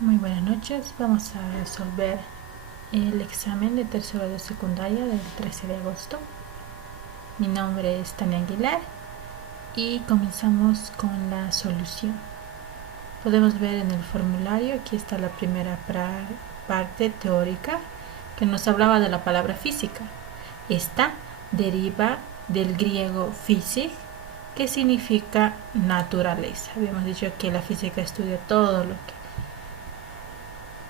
Muy buenas noches, vamos a resolver el examen de tercero de secundaria del 13 de agosto. Mi nombre es Tania Aguilar y comenzamos con la solución. Podemos ver en el formulario, aquí está la primera parte teórica que nos hablaba de la palabra física. Esta deriva del griego physik, que significa naturaleza. Habíamos dicho que la física estudia todo lo que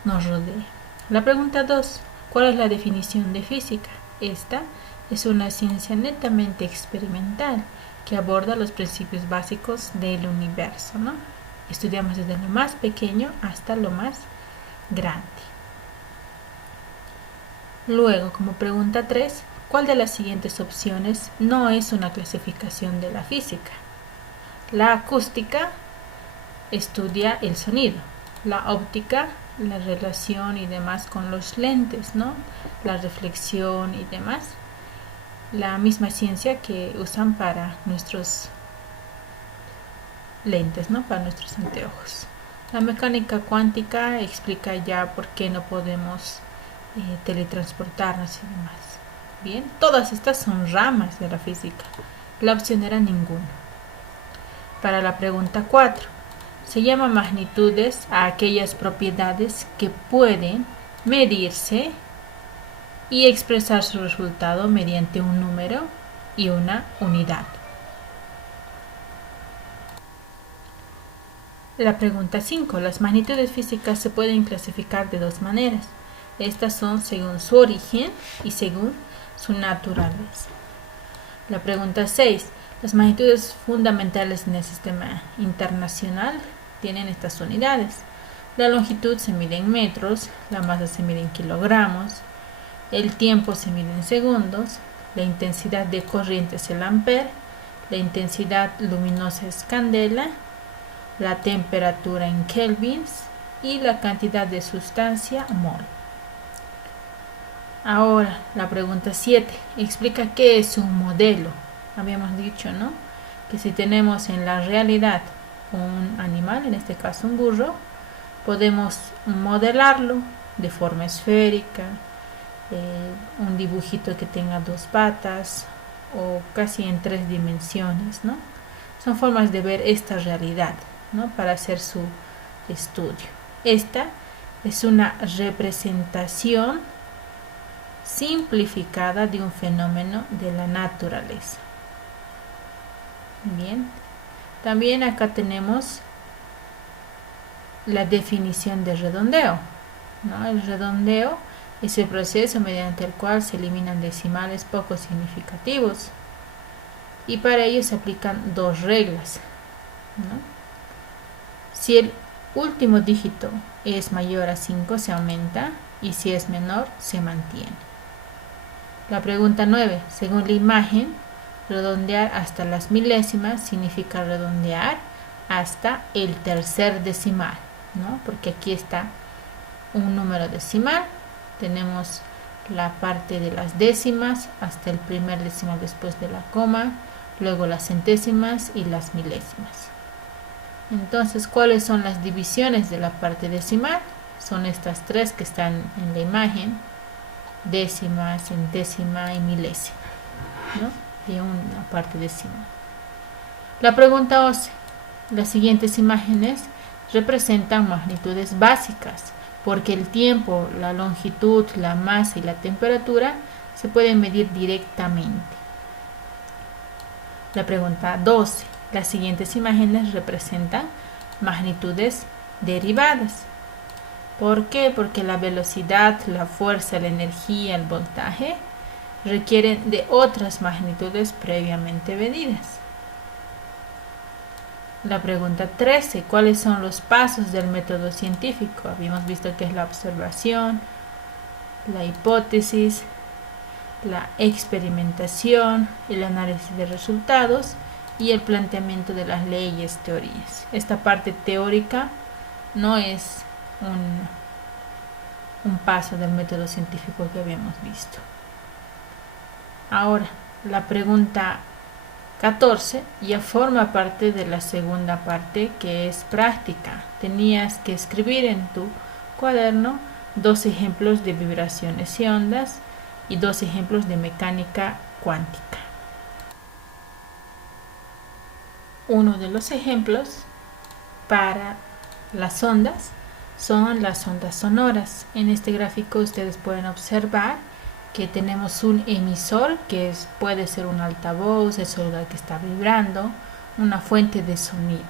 nos rodea. La pregunta 2. ¿Cuál es la definición de física? Esta es una ciencia netamente experimental que aborda los principios básicos del universo, ¿no? Estudiamos desde lo más pequeño hasta lo más grande. Luego, como pregunta 3, ¿cuál de las siguientes opciones no es una clasificación de la física? La acústica estudia el sonido, la óptica la relación y demás con los lentes, ¿no? La reflexión y demás. La misma ciencia que usan para nuestros lentes, ¿no? Para nuestros anteojos. La mecánica cuántica explica ya por qué no podemos teletransportarnos y demás. Bien, todas estas son ramas de la física. La opción era ninguno. Para la pregunta 4. Se llama magnitudes a aquellas propiedades que pueden medirse y expresar su resultado mediante un número y una unidad. La pregunta 5. Las magnitudes físicas se pueden clasificar de dos maneras. Estas son según su origen y según su naturaleza. La pregunta 6. Las magnitudes fundamentales en el sistema internacional tienen estas unidades. La longitud se mide en metros, la masa se mide en kilogramos, el tiempo se mide en segundos, la intensidad de corriente es el ampere, la intensidad luminosa es candela, la temperatura en kelvins y la cantidad de sustancia mol. Ahora, la pregunta 7. Explica qué es un modelo. Habíamos dicho, ¿no? Que si tenemos en la realidad un animal, en este caso un burro, podemos modelarlo de forma esférica, un dibujito que tenga dos patas o casi en 3 dimensiones, ¿no? Son formas de ver esta realidad, ¿no? Para hacer su estudio. Esta es una representación simplificada de un fenómeno de la naturaleza. Bien, también acá tenemos la definición de redondeo, ¿no? El redondeo es el proceso mediante el cual se eliminan decimales poco significativos y para ello se aplican dos reglas, ¿no? Si el último dígito es mayor a 5 se aumenta y si es menor se mantiene. La pregunta 9. Según la imagen, redondear hasta las milésimas significa redondear hasta el tercer decimal, ¿no? Porque aquí está un número decimal, tenemos la parte de las décimas hasta el primer decimal después de la coma, luego las centésimas y las milésimas. Entonces, ¿cuáles son las divisiones de la parte decimal? Son estas tres que están en la imagen: décima, centésima y milésima, ¿no? De una parte decimal. La pregunta 11. Las siguientes imágenes representan magnitudes básicas, porque el tiempo, la longitud, la masa y la temperatura se pueden medir directamente. La pregunta 12. Las siguientes imágenes representan magnitudes derivadas. ¿Por qué? Porque la velocidad, la fuerza, la energía, el voltaje requieren de otras magnitudes previamente medidas. La pregunta 13. ¿Cuáles son los pasos del método científico? Habíamos visto que es la observación, la hipótesis, la experimentación, el análisis de resultados y el planteamiento de las leyes, teorías. Esta parte teórica no es un paso del método científico que habíamos visto. Ahora, la pregunta 14 ya forma parte de la segunda parte, que es práctica. Tenías que escribir en tu cuaderno 2 ejemplos de vibraciones y ondas y 2 ejemplos de mecánica cuántica. Uno de los ejemplos para las ondas son las ondas sonoras. En este gráfico ustedes pueden observar que tenemos un emisor, que puede ser un altavoz, el celular que está vibrando, una fuente de sonido.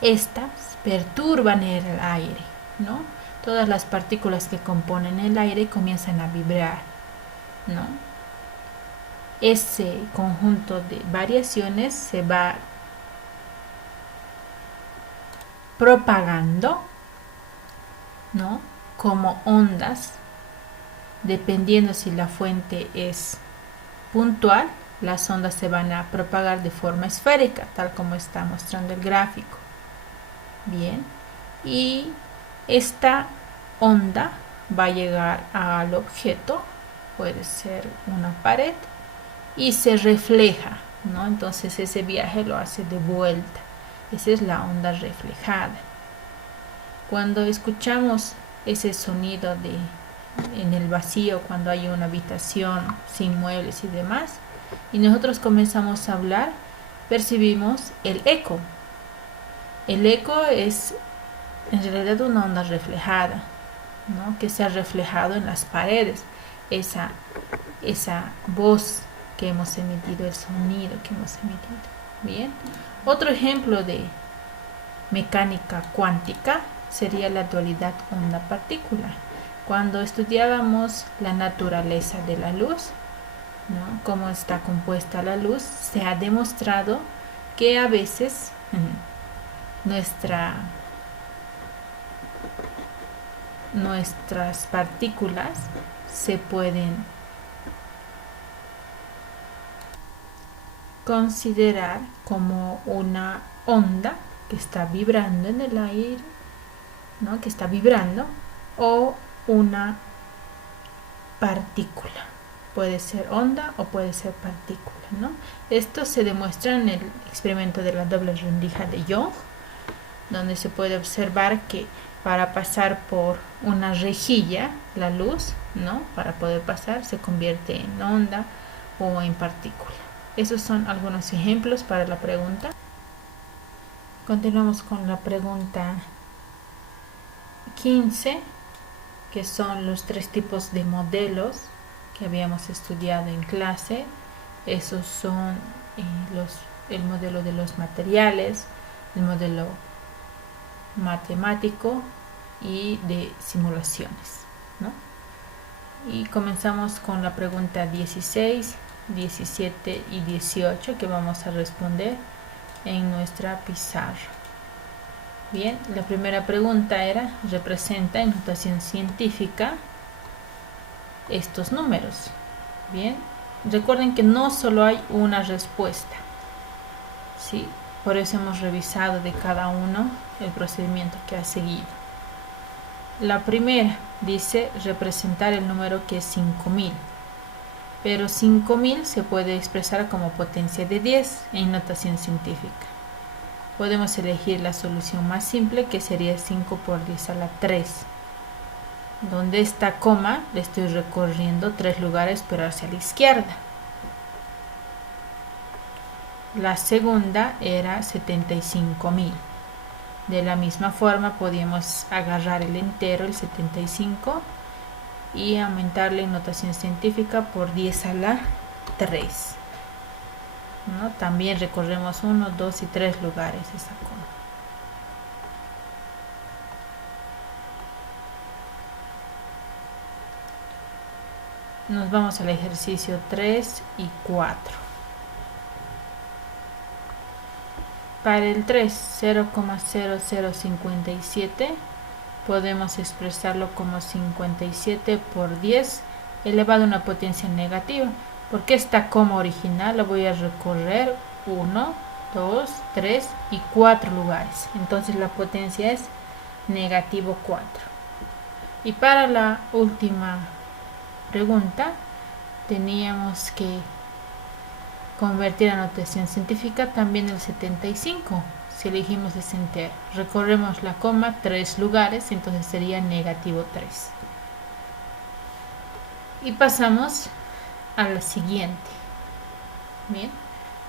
Estas perturban el aire, ¿no? Todas las partículas que componen el aire comienzan a vibrar, ¿no? Ese conjunto de variaciones se va propagando, ¿no? Como ondas, dependiendo si la fuente es puntual, las ondas se van a propagar de forma esférica, tal como está mostrando el gráfico. Bien, y esta onda va a llegar al objeto, puede ser una pared, y se refleja, ¿no? Entonces ese viaje lo hace de vuelta. Esa es la onda reflejada. Cuando escuchamos ese sonido en el vacío, cuando hay una habitación sin muebles y demás, y nosotros comenzamos a hablar, percibimos el eco. El eco es en realidad una onda reflejada, ¿no? Que se ha reflejado en las paredes. Esa voz que hemos emitido, el sonido que hemos emitido. Bien. Otro ejemplo de mecánica cuántica sería la dualidad onda-partícula. Cuando estudiábamos la naturaleza de la luz, ¿no? Cómo está compuesta la luz, se ha demostrado que a veces nuestras partículas se pueden considerar como una onda que está vibrando en el aire, ¿no? Que está vibrando, o una partícula. Puede ser onda o puede ser partícula, ¿no? Esto se demuestra en el experimento de la doble rendija de Young, donde se puede observar que para pasar por una rejilla, la luz, ¿no? Para poder pasar, se convierte en onda o en partícula. Esos son algunos ejemplos para la pregunta. Continuamos con la pregunta 15, que son los 3 tipos de modelos que habíamos estudiado en clase. Esos son el modelo de los materiales, el modelo matemático y de simulaciones, ¿no? Y comenzamos con la pregunta 16, 17 y 18, que vamos a responder en nuestra pizarra. Bien, la primera pregunta era: representa en notación científica estos números. Bien, recuerden que no solo hay una respuesta, ¿sí? Por eso hemos revisado de cada uno el procedimiento que ha seguido. La primera dice representar el número que es 5000, pero 5000 se puede expresar como potencia de 10 en notación científica. Podemos elegir la solución más simple, que sería 5 por 10 a la 3. Donde está coma, le estoy recorriendo 3 lugares, pero hacia la izquierda. La segunda era 75.000. De la misma forma podíamos agarrar el entero, el 75, y aumentarle en notación científica por 10 a la 3. ¿No? También recorremos 1, 2 y 3 lugares esa coma. Nos vamos al ejercicio 3 y 4. Para el 3, 0,0057, podemos expresarlo como 57 por 10 elevado a una potencia negativa. Porque esta coma original la voy a recorrer 1, 2, 3 y 4 lugares. Entonces la potencia es negativo 4. Y para la última pregunta teníamos que convertir a notación científica también el 75. Si elegimos ese entero, recorremos la coma 3 lugares, entonces sería negativo 3. Y pasamos a la siguiente. Bien,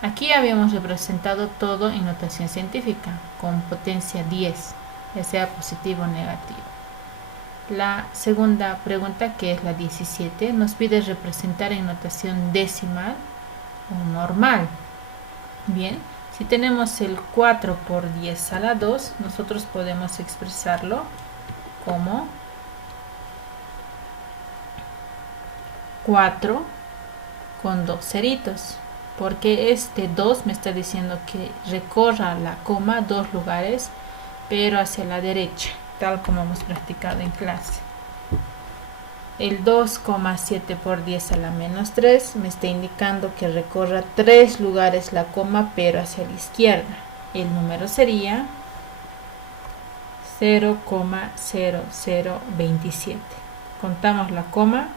aquí habíamos representado todo en notación científica, con potencia 10, ya sea positivo o negativo. La segunda pregunta, que es la 17, nos pide representar en notación decimal o normal. Bien, si tenemos el 4 por 10 a la 2, nosotros podemos expresarlo como 4 con 2 ceritos, porque este 2 me está diciendo que recorra la coma 2 lugares, pero hacia la derecha, tal como hemos practicado en clase. El 2,7 por 10 a la menos 3 me está indicando que recorra 3 lugares la coma, pero hacia la izquierda. El número sería 0,0027. Contamos la coma,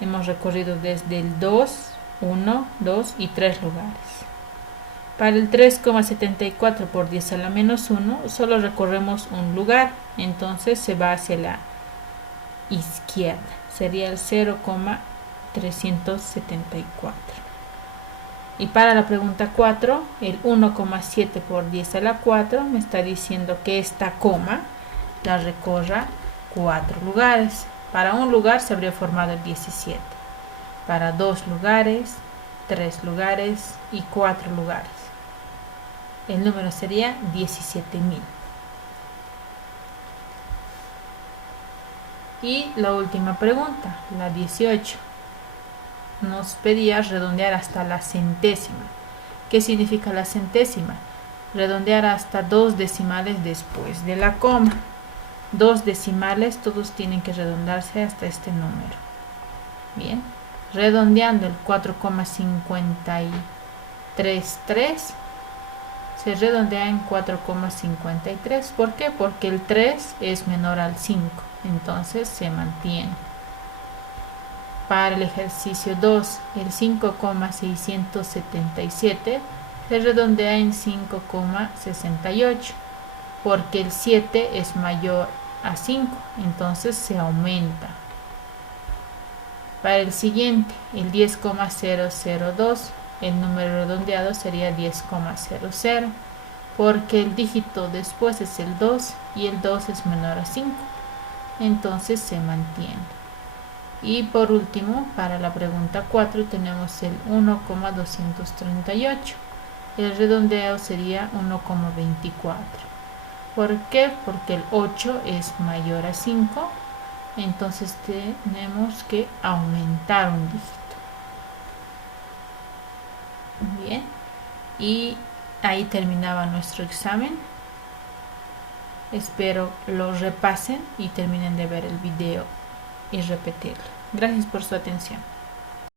hemos recorrido desde el 2, 1, 2 y 3 lugares. Para el 3,74 por 10 a la menos 1 solo recorremos un lugar, entonces se va hacia la izquierda, sería el 0,374. Y para la pregunta 4, el 1,7 por 10 a la 4 me está diciendo que esta coma la recorra 4 lugares. Para un lugar se habría formado el 17, para 2 lugares, 3 lugares y 4 lugares. El número sería 17.000. Y la última pregunta, la 18, nos pedía redondear hasta la centésima. ¿Qué significa la centésima? Redondear hasta 2 decimales después de la coma. 2 decimales, todos tienen que redondarse hasta este número. Bien, redondeando el 4,533 se redondea en 4,53. ¿Por qué? Porque el 3 es menor al 5, entonces se mantiene. Para el ejercicio 2, el 5,677 se redondea en 5,68, porque el 7 es mayor a 5, entonces se aumenta. Para el siguiente, el 10,002, el número redondeado sería 10,00, porque el dígito después es el 2 y el 2 es menor a 5, entonces se mantiene. Y por último, para la pregunta 4 tenemos el 1,238, el redondeo sería 1,24. ¿Por qué? Porque el 8 es mayor a 5, entonces tenemos que aumentar un dígito. Bien, y ahí terminaba nuestro examen. Espero lo repasen y terminen de ver el video y repetirlo. Gracias por su atención.